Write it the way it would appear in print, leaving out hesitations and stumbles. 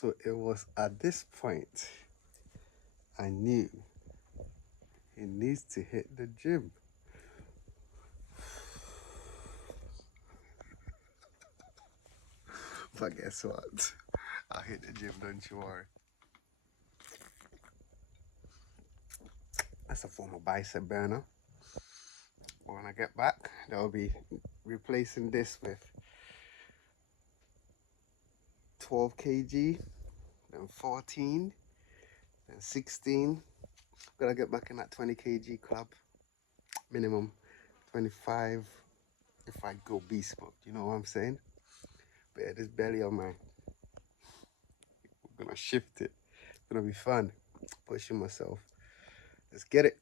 So it was at this point I knew he needs to hit the gym. But guess what? I'll hit the gym, don't you worry. That's a form of bicep burner. But when I get back, they'll be replacing this with 12 kg, then 14, then 16. Gotta get back in that 20 kg club. Minimum 25 if I go beast mode, you know what I'm saying? But yeah, this belly of mine, we're gonna shift it. It's gonna be fun, pushing myself. Let's get it.